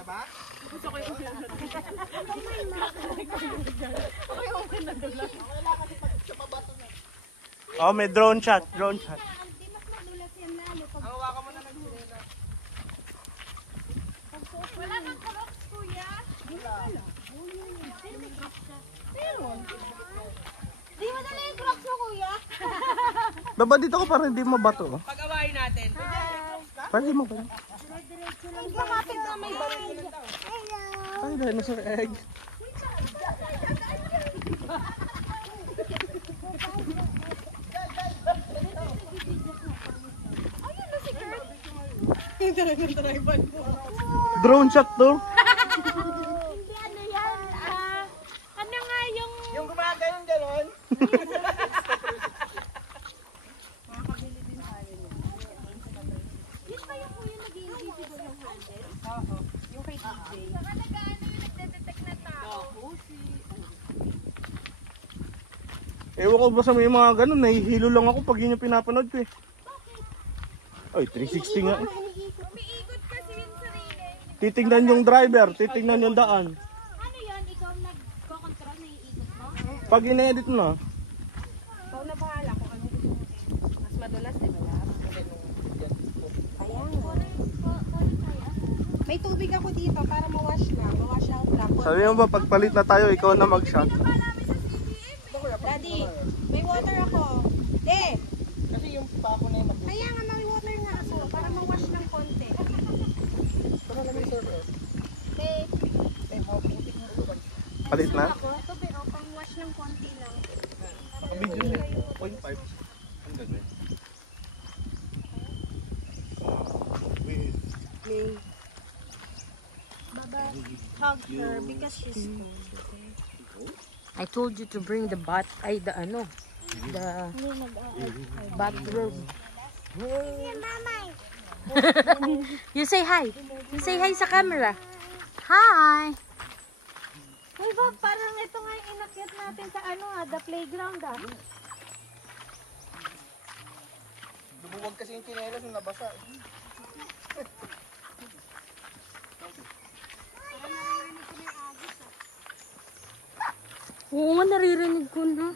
na ba? Gusto ko yung ulan na dulas. Ako yung ulan na dulas. Wala kasi pag sa mabato na. Oh, may drone shot. Drone shot. Hindi mas madulas yan lalo. Ang hawakan mo na ng sirena. Wala kang crocs, kuya. Wala. Meron. Di mo dala yung crocs mo, kuya. Baba dito ko para hindi mabato. Oh. Pag-awain natin. Pwede mo ba? Diretso lang. Bakit na may baril? Ay, dinosaur egg. Ayun na si Kurt. Yung talagang tribal mo. Drone shot to. Hindi ano yan. Ano nga yung... Yung gumagano'n gano'n. Yun pa yung kuya nag-i-invisible yung handle? Oo. Yung kay DJ. Saka nag-ano yung nagdedetect na tao. Ewan ko ba sa may mga ganun, nahihilo lang ako pag yun yung pinapanood ko eh. Ay, 360 nga. Umiikot kasi yung sarili. Titingnan yung driver, titingnan yung daan. Ano yun? Ikaw nagko-control na iikot mo? Pag in-edit mo na, Ikaw na bahala kung ano gusto mo. Mas madulas, di ba? Ayan. May tubig ako dito para ma-wash lang. Ma-wash out lang. sabi mo ba pagpalit na tayo, ikaw na mag-shot. Daddy, may water ako. Eh! Kasi yung pako na yung mag- Kaya nga may water nga ako para ma-wash ng konti. Ito na lang yung server. Eh, Mabuti mo ito. Palit na? ako, ito be, pang-wash ng konti lang. Video na 0.5. Ang ganda. Baba, hug her because she's cold. I told you to bring the bat, the Hindi bathroom. mamay. You say hi. You say hi sa camera. Hi. Uy, Bob, parang ito nga yung inakyat natin sa the playground Lumuwag kasi yung chinelas nung nabasa. Oo nga, naririnig ko na.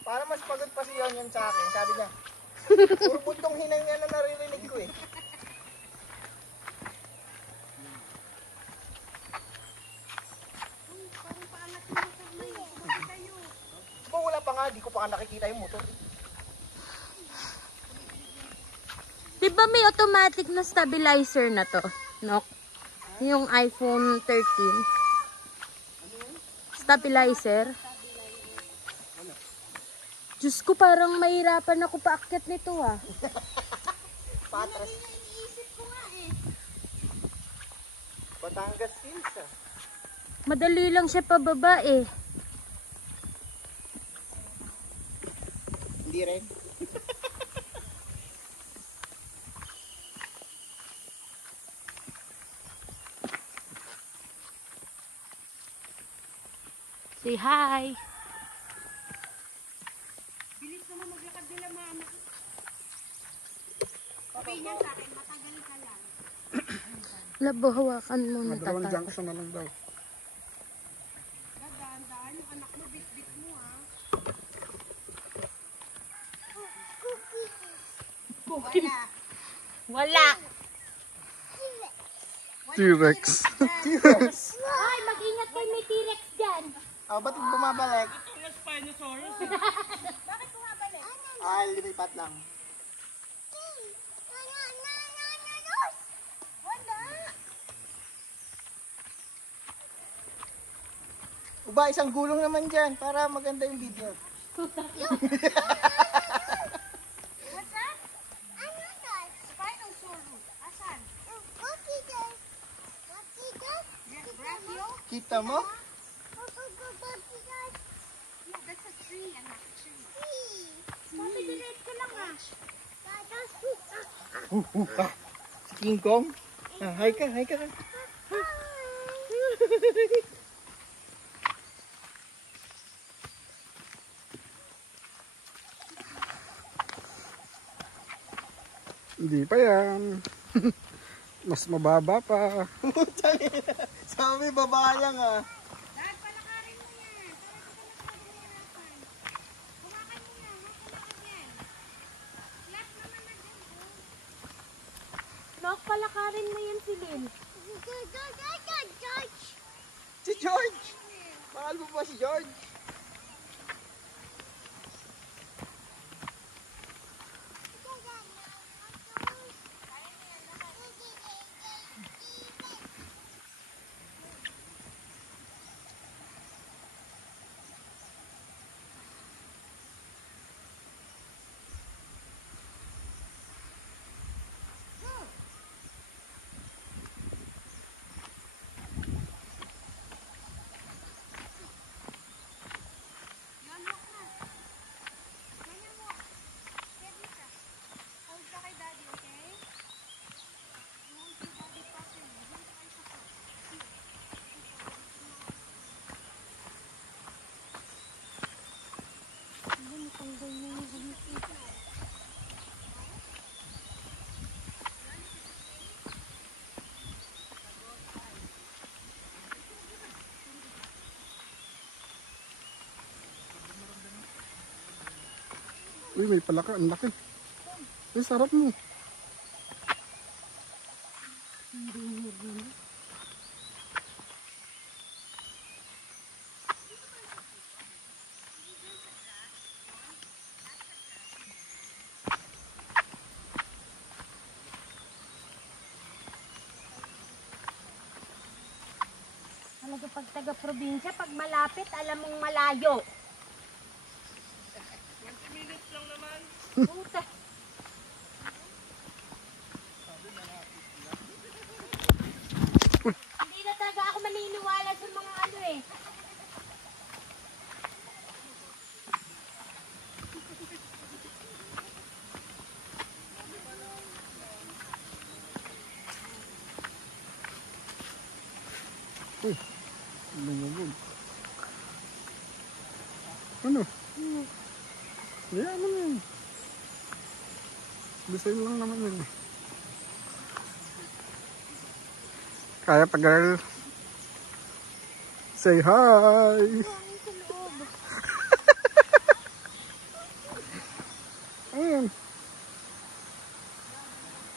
Para mas pagod pa siya yan sa akin. Sabi niya, puro bundong hinang na naririnig ko eh. Diba wala pa nga, di ko pa nga nakikita yung motor. Di ba may automatic na stabilizer na to? No? Yung iPhone 13. Stabilizer. Diyos ko, parang mahirapan ako paakyat nito Patras. Iisip ko nga Batangas Hills ah. Madali lang siya pababa Hindi rin. Say hi. bilis naman maglakad nila mama. Okay niya sa akin, matagal ka lang. Labo, hawakan mo na Dalawang tatakot. junction na lang daw. Dadaan-daan yung anak mo, bit-bit mo Wala. T-Rex. Ay, mag-ingat kayo, may T-Rex dyan. Ah, ba't bumabalik? Bakit bumabalik? Ay, lumipat lang. Wala. Uba, isang gulong naman dyan para maganda yung video. What's that? Ano yan? Spinosaurus. Asan? Brachio? Kita mo? Yeah, that's a tree, anak. Tree. Sabi, diretso lang Si King Kong? Ah, hi ka, hi ka. Hindi pa yan. Mas mababa pa. Sabi, baba lang ah. Nok, palakarin mo yan si Lynn. Si George! Mahal mo ba si George? Uy, may palaka. Ang laki. Uy, sarap mo. Talaga pag taga-probinsya, pag malapit, alam mong malayo. 20 minutes lang naman. Puta. Hindi na talaga ako maniniwala sa mga ano eh. Lumubog. Ano? Yan mo yun. Design lang naman yun. Kaya pa girl. Say hi. Ayan.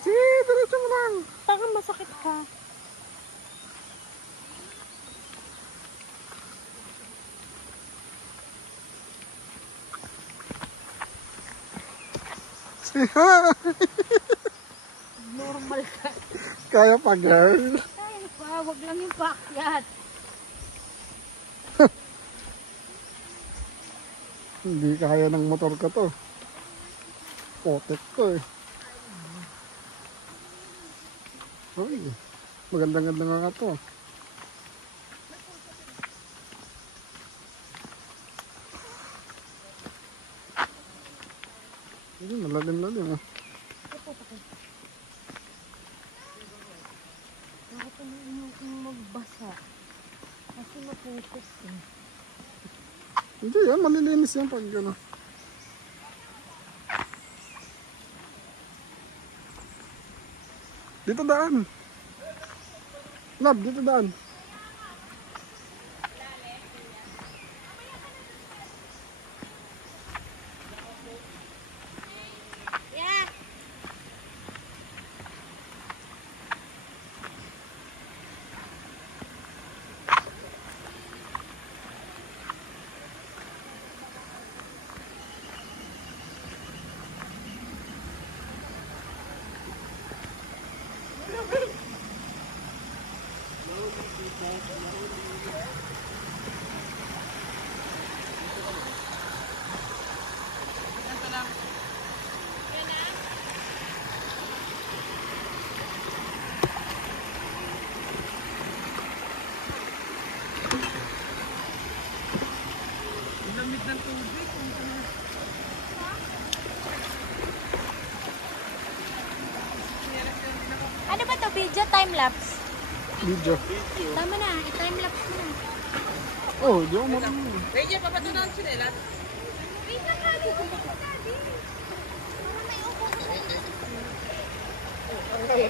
Sige, diretso mo lang. Parang masakit ka. Say hi. Normal ka. Kaya pa girl. Ay, pa, wag lang yung paakyat. Hindi kaya ng motor ko to. Potek to eh. Uy, magandang-ganda nga to. Malalim-lalim ah. Bakit yung magbasa? Kasi maputos eh. Hindi yan, malilinis yan pag gano'n. Dito daan. Lab, dito daan. Yeah. Ano ba to video? Time-lapse? Video. Tama na, i-time-lapse mo na. Oh, di ako marunong. Kaya papatunan sila lahat. Ang